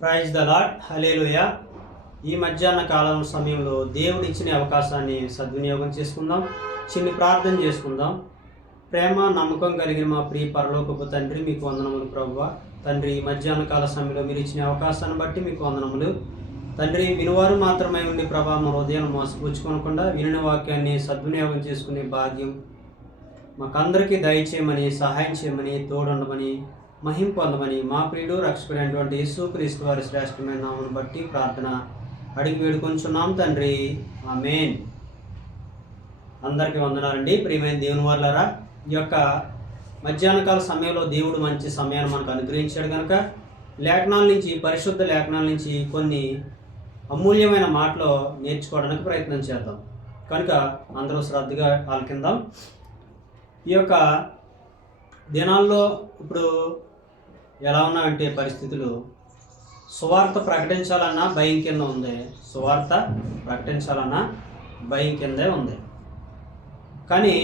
Praise the lord. హల్లెలూయా. ఈ మధ్యాహ్న కాలం సమయంలో దేవుడు ఇచ్చిన అవకాశాన్ని సద్వినియోగం చేసుకుందాం. చిన్ని ప్రార్థన చేసుకుందాం. ప్రేమ నమ్మకం కలిగిన మా ప్రియ పరలోకపు తండ్రి, మీకు వందనములు ప్రభువా. తండ్రి, ఈ మధ్యాహ్న కాల సమయంలో మీరు ఇచ్చిన అవకాశాన్ని బట్టి మీకు వందనములు తండ్రి. వినువారు మాత్రమే ఉండి ప్రభా మా హృదయాన్ని మోసపుచ్చుకోనకుండా వినిన వాక్యాన్ని సద్వినియోగం చేసుకునే భాగ్యం మాకందరికీ దయచేయమని, సహాయం చేయమని, తోడుండమని, మహిం పొందమని మా ప్రియుడు రక్షకుడైనటువంటి యేసుక్రీస్తు వారి శ్రేష్టమైన నామమును బట్టి ప్రార్థన అడిగి వేడుకొంచున్నాం తండ్రి. ఆమేన్. అందరికీ వందనాలండి. ప్రియమైన దేవుని వారలారా, ఈ యొక్క మధ్యాహ్నకాల సమయంలో దేవుడు మంచి సమయాన్ని మనకు అనుగ్రహించాడు కనుక లేఖనాల నుంచి, పరిశుద్ధ లేఖనాల నుంచి కొన్ని అమూల్యమైన మాటలు నేర్చుకోవడానికి ప్రయత్నం చేద్దాం. కనుక అందరూ శ్రద్ధగా ఆలకిందాం. ఈ యొక్క దినాల్లో ఇప్పుడు ఎలా ఉన్నాయంటే పరిస్థితులు, సువార్త ప్రకటించాలన్నా భయం కింద ఉంది. సువార్త ప్రకటించాలన్నా భయం కిందే ఉంది. కానీ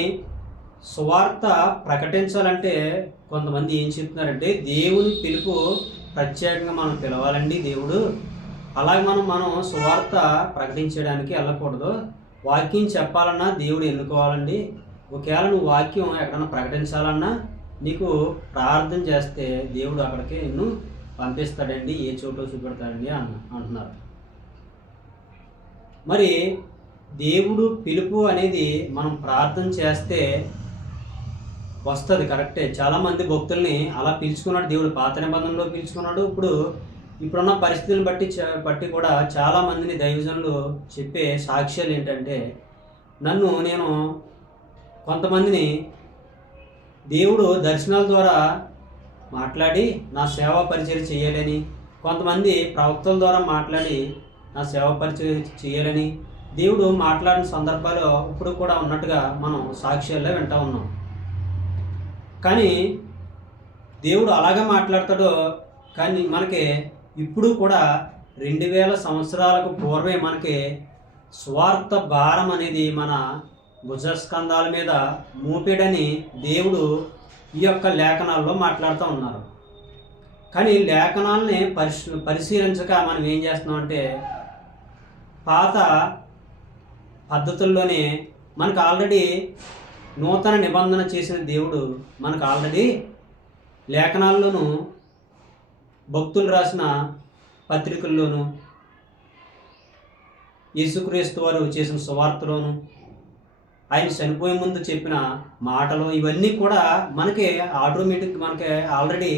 సువార్త ప్రకటించాలంటే కొంతమంది ఏం చెప్తున్నారంటే, దేవుని పిలుపు ప్రత్యేకంగా మనం పిలవాలండి దేవుడు, అలాగే మనం సువార్త ప్రకటించడానికి వెళ్ళకూడదు. వాక్యం చెప్పాలన్నా దేవుడు ఎన్నుకోవాలండి. ఒకవేళ నువ్వు వాక్యం ఎక్కడన్నా ప్రకటించాలన్నా నీకు ప్రార్థన చేస్తే దేవుడు అక్కడికి నిన్ను పంపిస్తాడండి, ఏ చోటో చూపెడతాడండి అంటున్నారు. మరి దేవుడు పిలుపు అనేది మనం ప్రార్థన చేస్తే వస్తుంది, కరెక్టే. చాలామంది భక్తుల్ని అలా పిలుచుకున్నాడు దేవుడు. పాత నిబంధనలో పిలుచుకున్నాడు. ఇప్పుడున్న పరిస్థితులను బట్టి కూడా చాలామందిని దైవజనులు చెప్పే సాక్ష్యాలు ఏంటంటే, నేను కొంతమందిని దేవుడు దర్శనాల ద్వారా మాట్లాడి నా సేవా పరిచయం చేయాలని, కొంతమంది ప్రవక్తల ద్వారా మాట్లాడి నా సేవా పరిచయం చేయాలని దేవుడు మాట్లాడిన సందర్భాలు ఇప్పుడు కూడా ఉన్నట్టుగా మనం సాక్ష్యాల్లో వింటూ ఉన్నాం. కానీ దేవుడు అలాగే మాట్లాడతాడో కానీ మనకి ఇప్పుడు కూడా 2000 సంవత్సరాలకు పూర్వే మనకి స్వార్థ భారం అనేది మన భుజస్కంధాల మీద మోపేడని దేవుడు ఈ యొక్క లేఖనాల్లో మాట్లాడుతూ ఉన్నారు. కానీ లేఖనాలని పరిశీలించక మనం ఏం చేస్తున్నామంటే, పాత పద్ధతుల్లోనే మనకు ఆల్రెడీ నూతన నిబంధన చేసిన దేవుడు మనకు ఆల్రెడీ లేఖనాల్లోనూ, భక్తులు రాసిన పత్రికల్లోనూ, యేసుక్రీస్తు వారు చేసిన సువార్తలోను, ఆయన చనిపోయే ముందు చెప్పిన మాటలు, ఇవన్నీ కూడా మనకి ఆటోమేటిక్ మనకి ఆల్రెడీ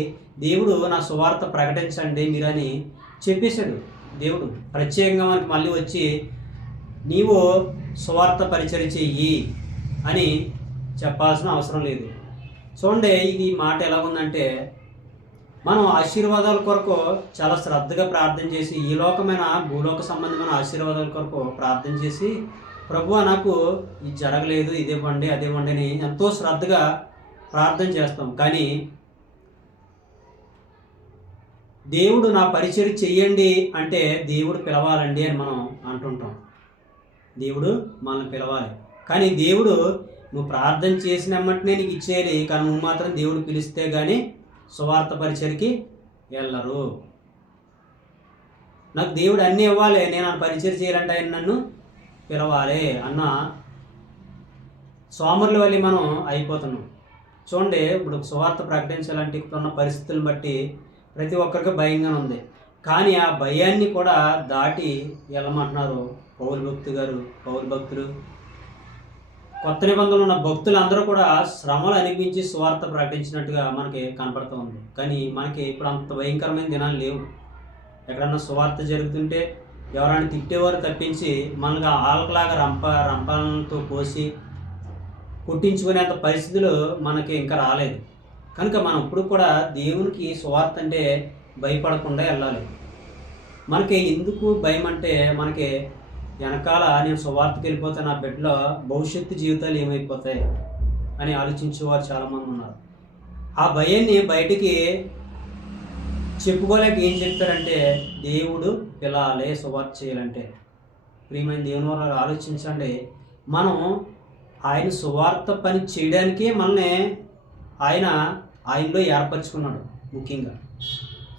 దేవుడు నా సువార్త ప్రకటించండి మీరని చెప్పేశాడు. దేవుడు ప్రత్యేకంగా మనకి మళ్ళీ వచ్చి నీవు సువార్త పరిచర్య చెయ్యి అని చెప్పాల్సిన అవసరం లేదు. చూడండి, ఇది మాట ఎలా ఉందంటే, మనం ఆశీర్వాదాల కొరకు చాలా శ్రద్ధగా ప్రార్థన చేసి, ఈ లోకమైన భూలోక సంబంధమైన ఆశీర్వాదాల కొరకు ప్రార్థన చేసి, ప్రభువా నాకు ఇది జరగలేదు, ఇదేవ్వండి అదేవ్వండి అని ఎంతో శ్రద్ధగా ప్రార్థన చేస్తాం. కానీ దేవుడు నా పరిచర్య చెయ్యండి అంటే దేవుడు పిలవాలండి అని మనం అంటుంటాం. దేవుడు మనల్ని పిలవాలి. కానీ దేవుడు నువ్వు ప్రార్థన చేసిన వెంటనే నీకు ఇచ్చేయాలి. కానీ నువ్వు మాత్రం దేవుడు పిలిస్తే కానీ సువార్త పరిచర్యకి వెళ్ళరు. నాకు దేవుడు అన్నీ ఇవ్వాలి, నేను ఆ పరిచర్య చేయాలంటే ఆయన నన్ను పిలవాలి అన్న సోమరుల వల్ల మనం అయిపోతున్నాం. చూడండి, ఇప్పుడు సువార్త ప్రకటించాలంటే ఇప్పుడున్న పరిస్థితులను బట్టి ప్రతి ఒక్కరికి భయంగానే ఉంది. కానీ ఆ భయాన్ని కూడా దాటి వెళ్ళమంటున్నారు పౌలు భక్తులు. కొత్త నిబంధనలు ఉన్న భక్తులందరూ కూడా శ్రమలు అనిపించి సువార్త ప్రకటించినట్టుగా మనకి కనపడుతూ ఉంది. కానీ మనకి ఇప్పుడు అంత భయంకరమైన దినాలు లేవు. ఎక్కడన్నా సువార్త జరుగుతుంటే ఎవరైనా తిట్టేవారు తప్పించి మనకు ఆలకలాగా రంపాలతో పోసి కొట్టించుకునేంత పరిస్థితులు మనకి ఇంకా రాలేదు. కనుక మనం ఇప్పుడు కూడా దేవునికి సువార్త అంటే భయపడకుండా వెళ్ళాలి. మనకి ఎందుకు భయం అంటే, మనకి వెనకాల నేను సువార్తకి వెళ్ళిపోతే నా బిడ్డలో భవిష్యత్తు జీవితాలు ఏమైపోతాయి అని ఆలోచించేవారు చాలామంది ఉన్నారు. ఆ భయాన్ని బయటికి చెప్పుకోలేక ఏం చెప్తారంటే, దేవుడు పిలాలే సువార్త చేయాలంటే. ప్రియమైన దేవుని వారు ఆలోచించండి, మనం ఆయన సువార్త పని చేయడానికే మనల్ని ఆయనలో ఏర్పరచుకున్నాడు. ముఖ్యంగా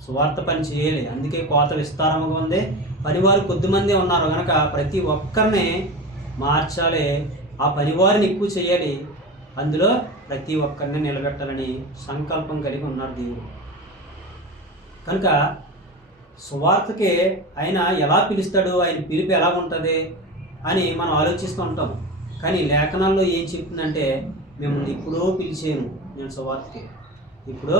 సువార్త పని చేయాలి. అందుకే కోత విస్తారంగా ఉంది, పనివారు కొద్దిమంది ఉన్నారు కనుక ప్రతి ఒక్కరిని మార్చాలి, ఆ పనివారిని ఎక్కువ చేయాలి, అందులో ప్రతి ఒక్కరిని నిలబెట్టాలని సంకల్పం కలిగి ఉన్నారు దేవుడు. కనుక సువార్తకి ఆయన ఎలా పిలుస్తాడు, ఆయన పిలుపు ఎలా ఉంటుంది అని మనం ఆలోచిస్తూ ఉంటాం. కానీ లేఖనాల్లో ఏం చెప్తుందంటే, మిమ్మల్ని ఎప్పుడో పిలిచాను నేను సువార్తకి, ఎప్పుడో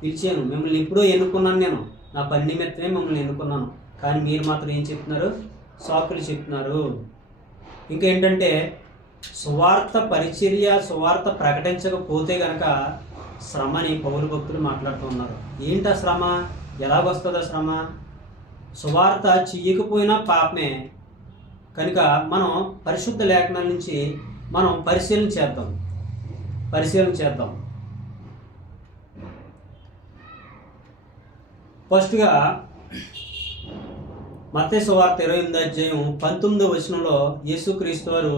పిలిచాను, మిమ్మల్ని ఎప్పుడో ఎన్నుకున్నాను, నేను నా పని నిమిత్తమే మిమ్మల్ని ఎన్నుకున్నాను. కానీ మీరు మాత్రం ఏం చెప్తున్నారు, సాకులు చెప్తున్నారు. ఇంకేంటంటే సువార్త పరిచర్య, సువార్త ప్రకటించకపోతే కనుక శ్రమని పౌలు భక్తులు మాట్లాడుతూ ఉన్నారు. ఏంటి ఆ శ్రమ, ఎలాగొస్తుంది ఆ శ్రమ? సువార్త చెయ్యకపోయినా పాపమే. కనుక మనం పరిశుద్ధ లేఖనాల నుంచి మనం పరిశీలన చేద్దాం. ఫస్ట్గా మత్తయి సువార్త 28వ అధ్యాయం 19వ వచనంలో యేసుక్రీస్తు వారు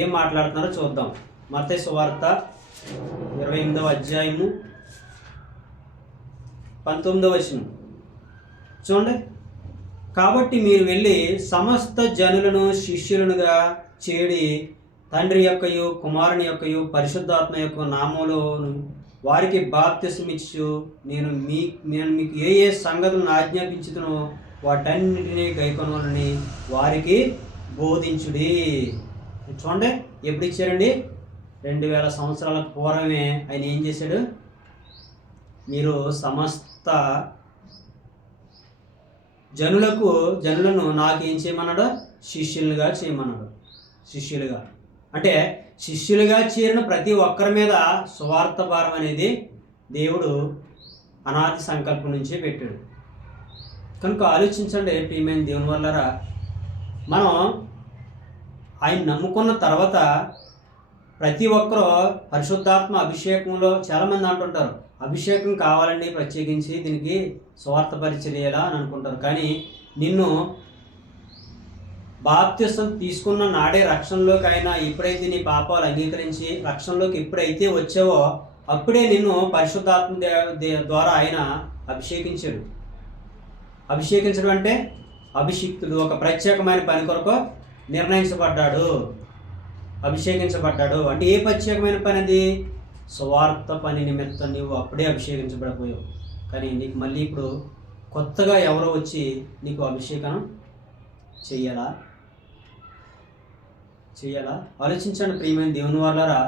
ఏం మాట్లాడుతున్నారో చూద్దాం. మత్తయి సువార్త 28వ అధ్యాయము 19వ వచనం చూడండి. కాబట్టి మీరు వెళ్ళి సమస్త జనులను శిష్యులనుగా చేడి తండ్రి యొక్కయు కుమారుని యొక్కయు పరిశుద్ధాత్మ యొక్క నామములో వారికి బాప్తిస్మిచ్చు నేను మీకు ఏ ఏ సంగతులను ఆజ్ఞాపించుతునో వాటన్నిటినీ గైకొనాలని వారికి బోధించుడి. చూడండి, ఎప్పుడు ఇచ్చారండి? 2000 సంవత్సరాల పూర్వమే ఆయన ఏం చేశాడు? మీరు సమస్త జనులను నాకేం చేయమన్నాడు? శిష్యులుగా చేయమన్నాడు. శిష్యులుగా అంటే శిష్యులుగా చేరిన ప్రతి ఒక్కరి మీద సువార్త భారం అనేది దేవుడు అనాది సంకల్పం నుంచే పెట్టాడు. కనుక ఆలోచించండి ప్రియమైన దేవుని వల్లరా, మనం ఆయన నమ్ముకున్న తర్వాత ప్రతి ఒక్కరూ పరిశుద్ధాత్మ అభిషేకంలో చాలామంది అంటుంటారు, అభిషేకం కావాలండి ప్రత్యేకించి దీనికి సువార్త పరిచర్యలా అని అనుకుంటారు. కానీ నిన్ను బాప్తిసం తీసుకున్న నాడే రక్షణలోకి అయినా ఎప్పుడైతే నీ పాపాలు అంగీకరించి రక్షణలోకి ఎప్పుడైతే వచ్చావో అప్పుడే నిన్ను పరిశుద్ధాత్మ ద్వారా ఆయన అభిషేకించాడు. అభిషేకించడం అంటే అభిషిక్తుడు, ఒక ప్రత్యేకమైన పని కొరకు నిర్ణయించబడ్డాడు, అభిషేకించబడ్డాడు. అంటే ఏ ప్రత్యేకమైన పని అది? సువార్త పని నిమిత్తం నీవు అప్పుడే అభిషేకించబడిపోయావు. కానీ నీకు మళ్ళీ ఇప్పుడు కొత్తగా ఎవరో వచ్చి నీకు అభిషేకం చెయ్యాలా? ఆలోచించండి ప్రియమైన దేవుని వాళ్ళరా,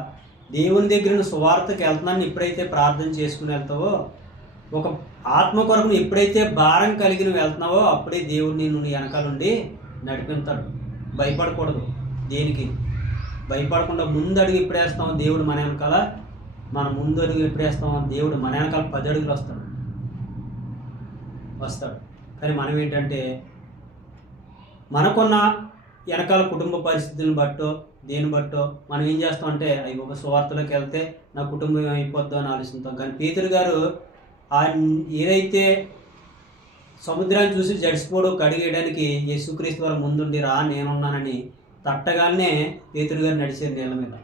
దేవుని దగ్గర సువార్తకి వెళ్తున్నాను ఎప్పుడైతే ప్రార్థన చేసుకుని వెళ్తావో, ఒక ఆత్మ కొరకు ఎప్పుడైతే భారం కలిగి వెళ్తున్నావో అప్పుడే దేవుడు నిన్ను నీ వెనకాలండి నడిపిస్తాడు. భయపడకూడదు, దేనికి భయపడకుండా ముందు అడుగు ఎప్పుడు వేస్తామో దేవుడు మన వెనకాల, మన ముందు అడుగు ఎప్పుడు వేస్తామో దేవుడు మన వెనకాల 10 అడుగులు వస్తాడు. కానీ మనం ఏంటంటే మనకున్న వెనకాల కుటుంబ పరిస్థితులను బట్టో దేని బట్టో మనం ఏం చేస్తామంటే అవి ఒక సువార్తలోకి వెళ్తే నా కుటుంబం అయిపోద్దో అని ఆలోచిస్తాం. కానీ పేతురు గారు ఏదైతే సముద్రాన్ని చూసి జడిసిపోడు కడిగేయడానికి యేసుక్రీస్తు వారు ముందుండి రా నేనున్నానని తట్టగానే పేతురు గారు నడిచారు నీళ్ళ మీద.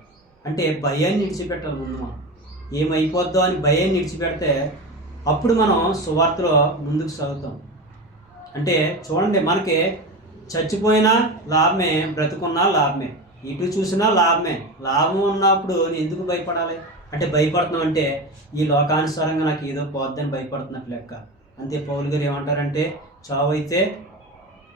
అంటే భయాన్ని విడిచిపెట్టాలి. ముందు మనం ఏమైపోద్దో అని భయాన్ని విడిచిపెడితే అప్పుడు మనం సువార్తలో ముందుకు సాగుతాం. అంటే చూడండి, మనకి చచ్చిపోయినా లాభమే, బ్రతుకున్నా లాభమే, ఇటు చూసినా లాభమే. లాభం ఉన్నప్పుడు ఎందుకు భయపడాలి? అంటే భయపడుతున్నాం అంటే ఈ లోకానుసారంగా నాకు ఏదో పోద్దని భయపడుతున్నట్టు లెక్క. అంతే పౌలు గారు ఏమంటారంటే, చావు అయితే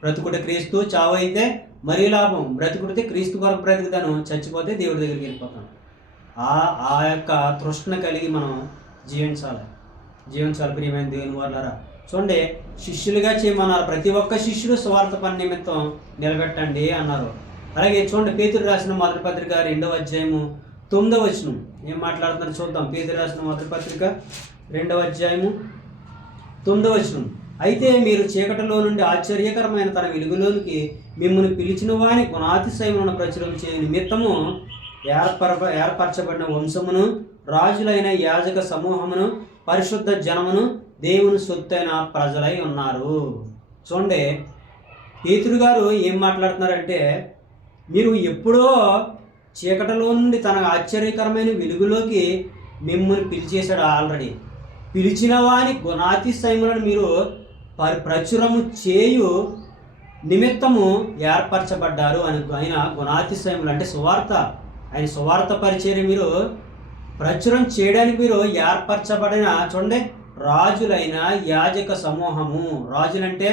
బ్రతుకుట క్రీస్తు, చావు అయితే మరీ లాభం. బ్రతుకుడితే క్రీస్తు కొరకు బ్రతుకుతాను, చచ్చిపోతే దేవుడి దగ్గరికి వెళ్ళిపోతాను. ఆ యొక్క తృష్ణ కలిగి మనం జీవించాలి ప్రియమైన దేవుని వాళ్ళారా. చూడండి, శిష్యులుగా చేయమన్నారు. ప్రతి ఒక్క శిష్యుడు సువార్త పని నిమిత్తం నిలబెట్టండి అన్నారు. అలాగే చూడండి, పేతురు రాసిన మొదటి పత్రిక 2వ అధ్యాయము 9వ వచనం ఏం మాట్లాడుతున్నారు చూద్దాం. పేతురు రాసిన మొదటి పత్రిక 2వ అధ్యాయము 9వ వచనం. అయితే మీరు చీకటిలో నుండి ఆశ్చర్యకరమైన తన వెలుగులోనికి మిమ్మల్ని పిలిచిన వాని గుణాతిశయములను ప్రచురం చేయని నిమిత్తము ఏర్పరచబడిన వంశమును, రాజులైన యాజక సమూహమును, పరిశుద్ధ జనమును, దేవుని సొత్తైన ప్రజలై ఉన్నారు. చూడండి, పేతురు గారు ఏం మాట్లాడుతున్నారంటే, మీరు ఎప్పుడో చీకటిలో నుండి తన ఆశ్చర్యకరమైన వెలుగులోకి మిమ్మల్ని పిలిచేశాడు ఆల్రెడీ. పిలిచిన వాని గుణాతిశయములను మీరు ప్రచురము చేయు నిమిత్తము ఏర్పరచబడ్డారు అని. ఆయన గుణాతిశయములు అంటే సువార్త, ఆయన సువార్త పరిచర్య మీరు ప్రచురం చేయడానికి మీరు ఏర్పరచబడిన, చూడండి, రాజులైన యాజక సమూహము. రాజులంటే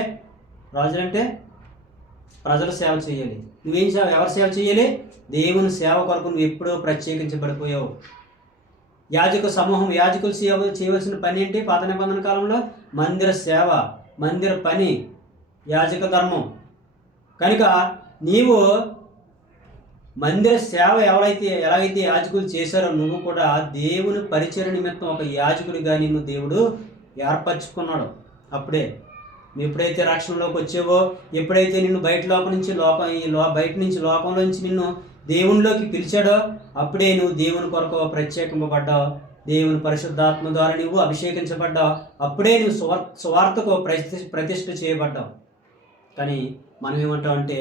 ప్రజల సేవ చేయాలి. నువ్వేం సేవ, ఎవరి సేవ చేయాలి? దేవుని సేవ కొరకు నువ్వు ఎప్పుడూ ప్రత్యేకించబడిపోయావు. యాజక సమూహం, యాజకులు సేవ చేయవలసిన పని ఏంటి? పాత నిబంధన కాలంలో మందిర సేవ, మందిర పని, యాజక ధర్మం. కనుక నీవు మందిర సేవ ఎలాగైతే యాజకులు చేశారో నువ్వు కూడా దేవుని పరిచర్య నిమిత్తం ఒక యాజకుడిగా నిన్ను దేవుడు ఏర్పరచుకున్నాడు. అప్పుడే నువ్వు ఎప్పుడైతే రక్షణలోకి వచ్చావో, ఎప్పుడైతే నిన్ను బయట నుంచి లోకంలోంచి నిన్ను దేవునిలోకి పిలిచాడో, అప్పుడే నువ్వు దేవుని కొరకు ప్రత్యేకింపబడ్డావు. దేవుని పరిశుద్ధాత్మ ద్వారా నువ్వు అభిషేకించబడ్డావు. అప్పుడే నువ్వు సువార్తకు ప్రతిష్ఠ చేయబడ్డావు. కానీ మనం ఏమంటామంటే,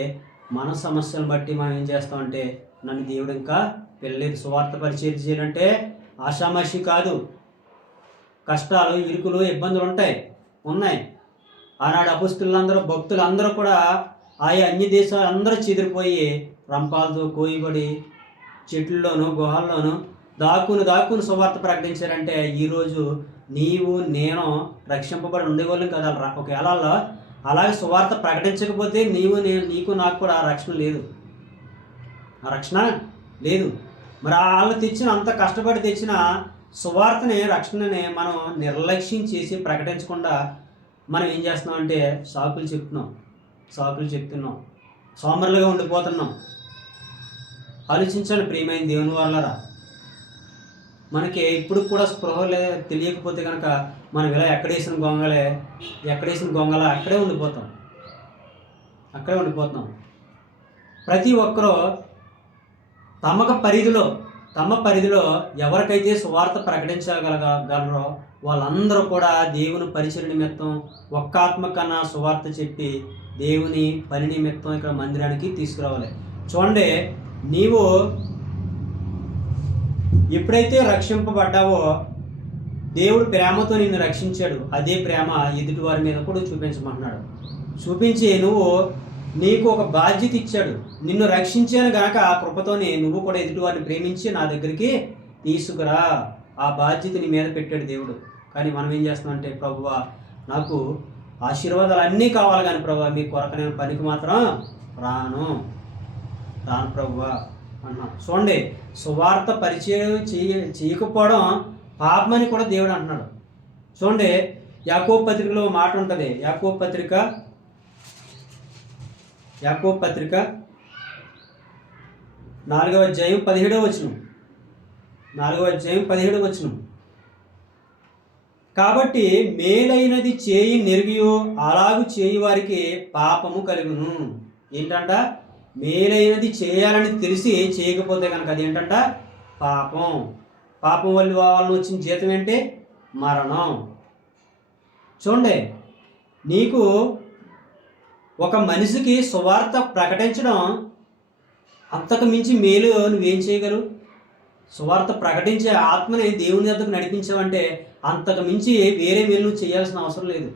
మన సమస్యలను బట్టి మనం ఏం చేస్తామంటే, నన్ను దేవుడు ఇంకా పిల్లలేదు, సువార్త పరిచయం చేయాలంటే ఆషామాషి కాదు. కష్టాలు, ఇరుకులు, ఇబ్బందులు ఉన్నాయి. ఆనాడు అపొస్తలులందరూ, భక్తులందరూ కూడా ఆయా అన్య దేశాలు అందరూ చెదిరిపోయి రంపాలతో కోయబడి చెట్లలోనూ గుహల్లోనూ దాక్కుని సువార్త ప్రకటించారంటే, ఈరోజు నీవు నేను రక్షింపబడి ఉండేవాళ్ళం కదా. ఒకవేళ అలాగే సువార్త ప్రకటించకపోతే నీకు నాకు కూడా ఆ రక్షణ లేదు. మరి వాళ్ళు అంత కష్టపడి తెచ్చిన సువార్తని, రక్షణని మనం నిర్లక్ష్యం చేసి ప్రకటించకుండా మనం ఏం చేస్తున్నామంటే సాకులు చెప్తున్నాం, సోమరులుగా ఉండిపోతున్నాం. ఆలోచించండి ప్రియమైన దేవుని వాళ్ళరా. మనకి ఇప్పుడు కూడా స్పృహ తెలియకపోతే కనుక మనం ఇలా ఎక్కడేసిన గొంగల అక్కడే ఉండిపోతాం. ప్రతి ఒక్కరూ తమ పరిధిలో ఎవరికైతే సువార్త ప్రకటించగలరో వాళ్ళందరూ కూడా దేవుని పరిచర్య నిమిత్తం ఒక్క ఆత్మ కన్నా సువార్త చెప్పి దేవుని పని నిమిత్తం ఇక్కడ మందిరానికి తీసుకురావాలి. చూడండి, నీవు ఎప్పుడైతే రక్షింపబడ్డావో దేవుడు ప్రేమతో నిన్ను రక్షించాడు. అదే ప్రేమ ఎదుటి వారి మీద కూడా చూపించమంటున్నాడు. చూపించి నీకు ఒక బాధ్యత ఇచ్చాడు. నిన్ను రక్షించాను గనక ఆ కృపతోనే నువ్వు కూడా ఎదుటి వారిని ప్రేమించి నా దగ్గరికి తీసుకురా. ఆ బాధ్యత నీ మీద పెట్టాడు దేవుడు. కానీ మనం ఏం చేస్తున్నామంటే, ప్రభువా నాకు ఆశీర్వాదాలు అన్నీ కావాలి కానీ ప్రభువా మీ కొరకు నేను పనికి మాత్రం రాను ప్రభువా అన్నా. చూడండి, సువార్త పరిచయం చేయకపోవడం పాపమని కూడా దేవుడు అంటున్నాడు. చూడండి, యాకోబు పత్రికలో మాట ఉంటుంది. యాకోబు పత్రిక 4వ అధ్యాయం 17వ వచనం. 4వ అధ్యాయం 17వ వచనం. కాబట్టి మేలైనది చేయి నెరిగియో అలాగు చేయి వారికి పాపము కలుగును. ఏంటంట? మేలైనది చేయాలని తెలిసి చేయకపోతే కనుక అదేంటంట? పాపం వల్ల వాళ్ళని వచ్చిన జీతం ఏంటి? మరణం. చూడండి, నీకు ఒక మనిషికి సువార్త ప్రకటించడం అంతకు మించి మేలు నువ్వేం చేయగలవు? సువార్త ప్రకటించే ఆత్మని దేవుని దగ్గరకు నడిపించావంటే అంతకు మించి వేరే మేలు నువ్వు చేయాల్సిన అవసరం లేదు.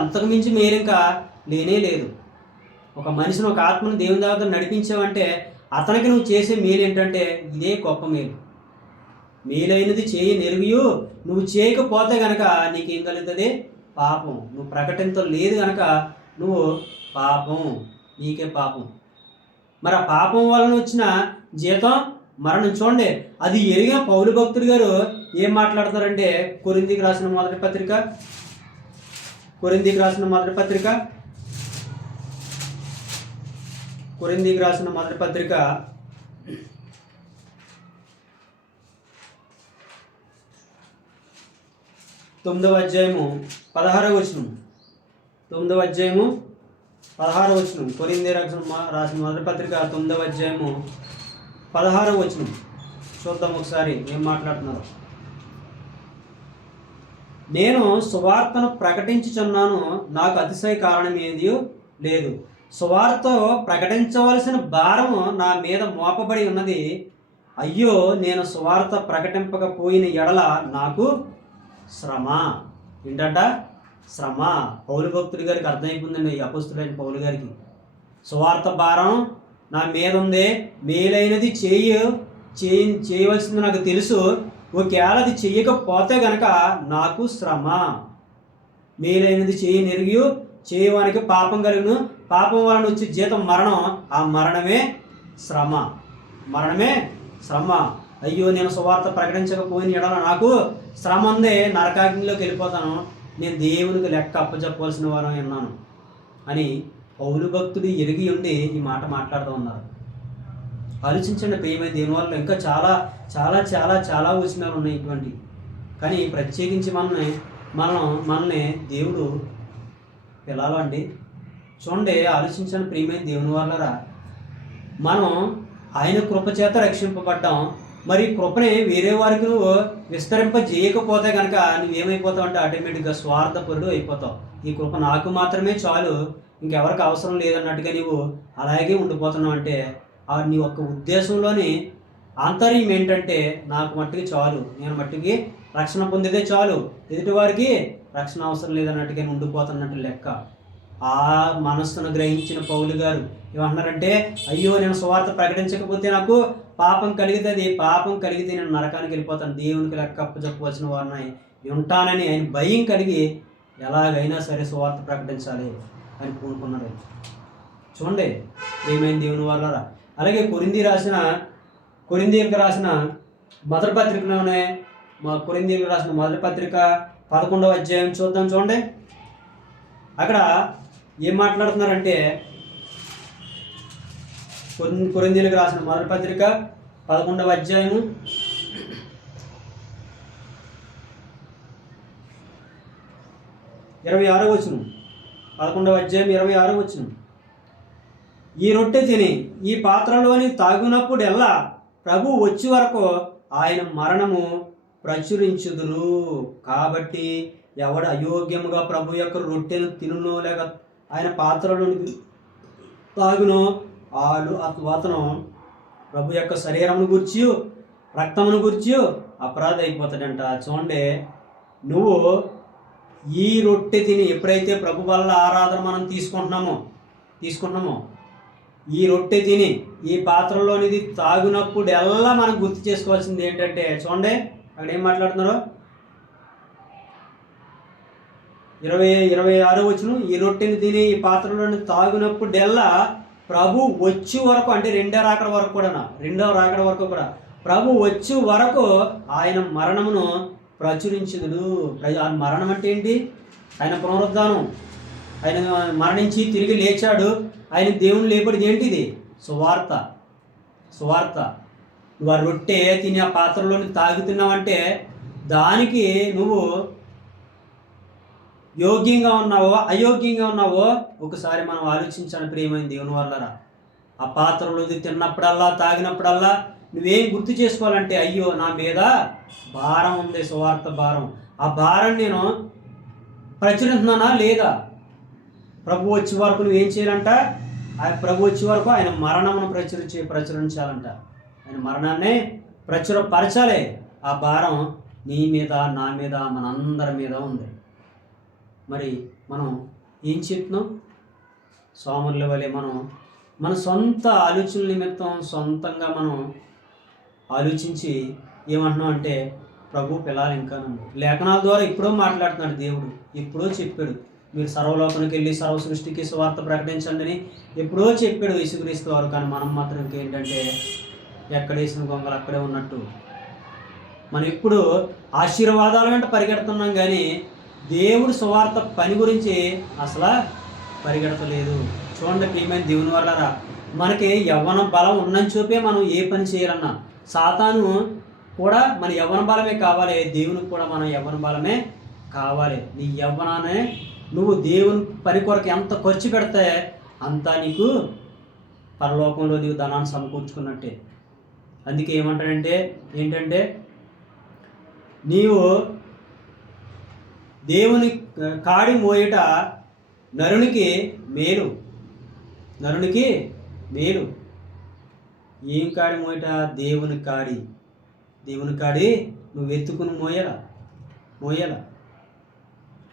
అంతకు మించి మేలు ఇంకా లేనే లేదు. ఒక మనిషిని, ఒక ఆత్మను దేవుని దగ్గర నడిపించావంటే అతనికి నువ్వు చేసే మేలు ఏంటంటే ఇదే గొప్ప మేలు. మేలైనది చేయి నెరుగు. నువ్వు చేయకపోతే కనుక నీకేం కలుగుతుంది? పాపం. నువ్వు ప్రకటించలేదు కనుక నువ్వు నీకే పాపం. మరి ఆ పాపం వలన వచ్చిన జీతం మరణం. చూడండి, అది ఎరిగిన పౌలు భక్తుడు గారు ఏం మాట్లాడతారంటే, కొరింథీకి రాసిన మొదటి పత్రిక 9వ అధ్యాయము 16వ వచనం. 9వ అధ్యాయము 16వ వచనం. కొరింథీ రాసిన మొదటి పత్రిక 9వ అధ్యాయము 16వ వచనం చూద్దాం ఒకసారి ఏం మాట్లాడుతున్నారు. నేను సువార్తను ప్రకటించుచున్నాను, నాకు అతిశయ కారణం ఏది లేదు. సువార్త ప్రకటించవలసిన భారము నా మీద మోపబడి ఉన్నది. అయ్యో నేను సువార్త ప్రకటింపకపోయిన ఎడల నాకు శ్రమ. ఏంటంట? శ్రమ. పౌలు భక్తుడి గారికి అర్థమైపోయిందండి, ఈ అపొస్తలుడైన పౌలు గారికి. సువార్త భారం నా మీద ఉంది, మేలైనది చేయవలసింది నాకు తెలుసు, ఒకవేళ అది చెయ్యకపోతే గనక నాకు శ్రమ. మేలైనది నెరిగి చేయవానికి పాపం కలుగును, పాపం వలన వచ్చే జీతం మరణం, ఆ మరణమే శ్రమ. మరణమే శ్రమ. అయ్యో నేను సువార్త ప్రకటించకపోయిన ఎడల నాకు శ్రమ ఉంది, నరకాగ్నిలోకి వెళ్ళిపోతాను, నేను దేవునికి లెక్క అప్పచెప్పవలసిన వారం విన్నాను అని పౌలు భక్తుడు ఎరిగి ఉండి ఈ మాట మాట్లాడుతూ ఉన్నారు. ఆలోచించండి ప్రియమైన దేవుని వల్ల ఇంకా చాలా చాలా చాలా చాలా వచనాలు ఉన్నాయి ఇటువంటి. కానీ ప్రత్యేకించి మనల్ని దేవుడు పిలాలండి. చూడండి, ఆలోచించండి ప్రియమైన దేవుని వాళ్ళరా, మనం ఆయన కృపచేత రక్షింపబడ్డాం. మరి కృపని వేరే వారికి నువ్వు విస్తరింపజేయకపోతే కనుక నువ్వేమైపోతావు అంటే ఆటోమేటిక్గా స్వార్థపరుడు అయిపోతావు. ఈ కృప నాకు మాత్రమే చాలు, ఇంకెవరికి అవసరం లేదన్నట్టుగా నీవు అలాగే ఉండిపోతున్నావు అంటే నీ యొక్క ఉద్దేశంలోని ఆంతర్యం ఏంటంటే నాకు మట్టికి చాలు, నేను మట్టికి రక్షణ పొందితే చాలు, ఎదుటివారికి రక్షణ అవసరం లేదన్నట్టుగా ఉండిపోతున్నట్టు లెక్క. ఆ మనస్సును గ్రహించిన పౌలు గారు ఏమంటున్నారంటే, అయ్యో నేను సువార్త ప్రకటించకపోతే నాకు పాపం కలిగితే, పాపం కలిగితే నేను నరకానికి వెళ్ళిపోతాను, దేవునికి లెక్క అప్పచెప్పవలసిన వారిని ఉంటానని ఆయన భయం కలిగి ఎలాగైనా సరే సువార్త ప్రకటించాలి అని పూనుకున్నారు. చూడండి ప్రియమైన దేవుని వాళ్ళరా. అలాగే కొరింథీయులకు రాసిన మొదటి పత్రికలోనే, కొరింథీయులకు రాసిన మొదటి పత్రిక 11వ అధ్యాయం చూద్దాం. చూడండి అక్కడ ఏం మాట్లాడుతున్నారంటే, కొరింథీయులకు రాసిన మొదటి పత్రిక 11వ అధ్యాయము 26వ వచనం. 11వ అధ్యాయం 26వ వచనం. ఈ రొట్టె తిని ఈ పాత్రలోని తాగునప్పుడెల్లా ప్రభు వచ్చి వరకు ఆయన మరణము ప్రచురించుదురు. కాబట్టి ఎవడు అయోగ్యముగా ప్రభు యొక్క రొట్టెను తినునో లేక ఆయన పాత్రలోని తాగునో అతను ప్రభు యొక్క శరీరమును గురించి రక్తమును గురించి అపరాధి అయిపోతాడంట. చూడండి, నువ్వు ఈ రొట్టె తిని ఎప్పుడైతే ప్రభు వల్ల ఆరాధన మనం తీసుకుంటున్నామో ఈ రొట్టె తిని ఈ పాత్రలోనిది తాగునప్పుడు ఎల్లా మనం గుర్తు చేసుకోవాల్సింది ఏంటంటే, చూడండి అక్కడ ఏం మాట్లాడుతున్నారు, 26వ వచనం. ఈ రొట్టెని తిని ఈ పాత్రలోని తాగునప్పుడెల్లా ప్రభు వచ్చి వరకు, అంటే రెండవ రాకడ వరకు కూడా ప్రభు వచ్చి వరకు ఆయన మరణమును ప్రచురించుదుడు. ఆ మరణం అంటే ఏంటి? ఆయన పునరుద్ధానం, ఆయన మరణించి తిరిగి లేచాడు, ఆయన దేవుని లేపడిది ఏంటిది? సువార్త. నువ్వు ఆ రొట్టె తిని ఆ పాత్రలోని తాగుతున్నావంటే దానికి నువ్వు యోగ్యంగా ఉన్నావో అయోగ్యంగా ఉన్నావో ఒకసారి మనం ఆలోచించాలి ప్రియమైన దేవుని వాళ్ళరా. ఆ పాత్రలో తిన్నప్పుడల్లా తాగినప్పుడల్లా నువ్వేం గుర్తు చేసుకోవాలంటే, అయ్యో నా మీద భారం ఉంది, సువార్త భారం. ఆ భారం నేను ప్రచురిస్తున్నానా లేదా? ప్రభు వచ్చే వరకు నువ్వేం చేయాలంట? ప్రభు వచ్చే వరకు ఆయన మరణమును ప్రచురించాలంట. ఆయన మరణాన్ని ప్రచురపరచాలి. ఆ భారం నీ మీద, నా మీద, మనందరి మీద ఉంది. మరి మనం ఏం చెప్తున్నాం? సోమరుల వలె మన సొంత ఆలోచనల నిమిత్తం సొంతంగా మనం ఆలోచించి ఏమంటున్నాం అంటే, ప్రభు పిల్లలు ఇంకానండి. లేఖనాల ద్వారా ఎప్పుడో మాట్లాడుతున్నాడు దేవుడు, ఎప్పుడో చెప్పాడు, మీరు సర్వలోకానికి వెళ్ళి సర్వ సృష్టికి సువార్త ప్రకటించండి అని ఎప్పుడో చెప్పాడు యేసుక్రీస్తు వారు. కానీ మనం మాత్రం ఇంకేంటంటే, ఎక్కడ వేసిన గొంగలు అక్కడే ఉన్నట్టు మనం ఎప్పుడు ఆశీర్వాదాల వెంట పరిగెడుతున్నాం, కానీ దేవుడు సువార్త పని గురించి అసలు పరిగెడతలేదు. చూడండి ప్రియమైన దేవుని వాళ్ళరా, మనకి యవ్వన బలం ఉన్నని చూపే మనం ఏ పని చేయాలన్నా, సాతాను కూడా మన యవ్వన బలమే కావాలి, దేవునికి కూడా మన యవ్వన బలమే కావాలి. నీ యవ్వనాన్ని నువ్వు దేవుని పని కొరకు ఎంత ఖర్చు పెడితే అంత నీకు పరలోకంలో నీవు ధనాన్ని సమకూర్చుకున్నట్టే. అందుకే ఏమంటాడంటే, ఏంటంటే నీవు దేవుని కాడి మోయట నరునికి మేలు. ఏం కాడి మోయట? దేవుని కాడి. దేవుని కాడి నువ్వు ఎత్తుకుని మోయాల.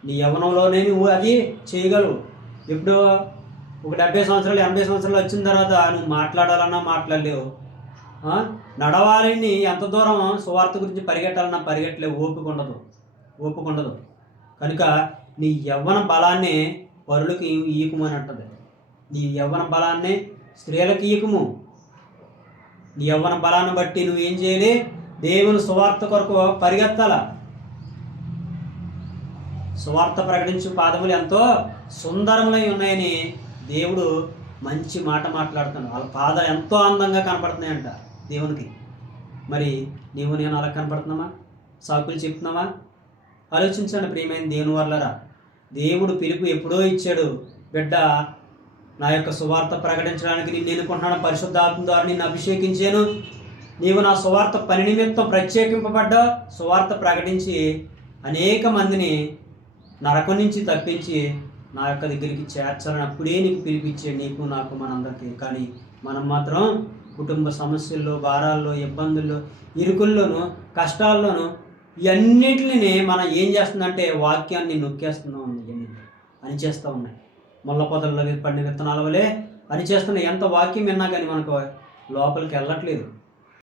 నీ యవ్వనంలోనే నువ్వు అది చేయగలవు. ఎప్పుడో ఒక 70 సంవత్సరాలు 80 సంవత్సరాలు వచ్చిన తర్వాత నువ్వు మాట్లాడాలన్నా మాట్లాడలేవు. నడవాలని ఎంత దూరం సువార్త గురించి పరిగెట్టాలన్నా పరిగెట్టలేవు. ఓపిక ఉండదు. కనుక నీ యవ్వన బలాన్ని పరులకు ఈయకము అని అంటది. నీ యవ్వన బలాన్ని స్త్రీలకు ఈయకము. నీ యవ్వన బలాన్ని బట్టి నువ్వేం చేయాలి? దేవుని సువార్త కొరకు పరిగెత్తాల. సువార్త ప్రకటించు పాదములు ఎంతో సుందరములై ఉన్నాయని దేవుడు మంచి మాట మాట్లాడుతున్నాడు. వాళ్ళ పాదాలు ఎంతో అందంగా కనపడుతున్నాయంట దేవునికి. మరి నేను అలా కనపడుతున్నామా? సాకులు చెప్తున్నామా? ఆలోచించండి ప్రియమైన దేవుని వాళ్ళరా. దేవుడు పిలుపు ఎప్పుడో ఇచ్చాడు. బిడ్డ, నా యొక్క సువార్త ప్రకటించడానికి నిన్ను ఎన్నుకుంటున్నాను, పరిశుద్ధాత్మ ద్వారా నిన్ను అభిషేకించాను, నీవు నా సువార్త పని నిమిత్తం ప్రత్యేకింపబడ్డా, సువార్త ప్రకటించి అనేక మందిని నరకం నుంచి తప్పించి నా యొక్క దగ్గరికి చేర్చాలని అప్పుడే నీకు పిలిపించాడు, నీకు నాకు మనందరికీ. కానీ మనం మాత్రం కుటుంబ సమస్యల్లో, భారాల్లో, ఇబ్బందుల్లో, ఇరుకుల్లోనూ, కష్టాల్లోనూ ఇవన్నిటిని మనం ఏం చేస్తుందంటే వాక్యాన్ని నొక్కేస్తున్నాం, అని చేస్తూ ఉన్నాయి. ముళ్ళ పొదల్లో పడిన విత్తనాల వలె అని చేస్తున్నాయి. ఎంత వాక్యం విన్నా కానీ మనకు లోపలికి వెళ్ళట్లేదు.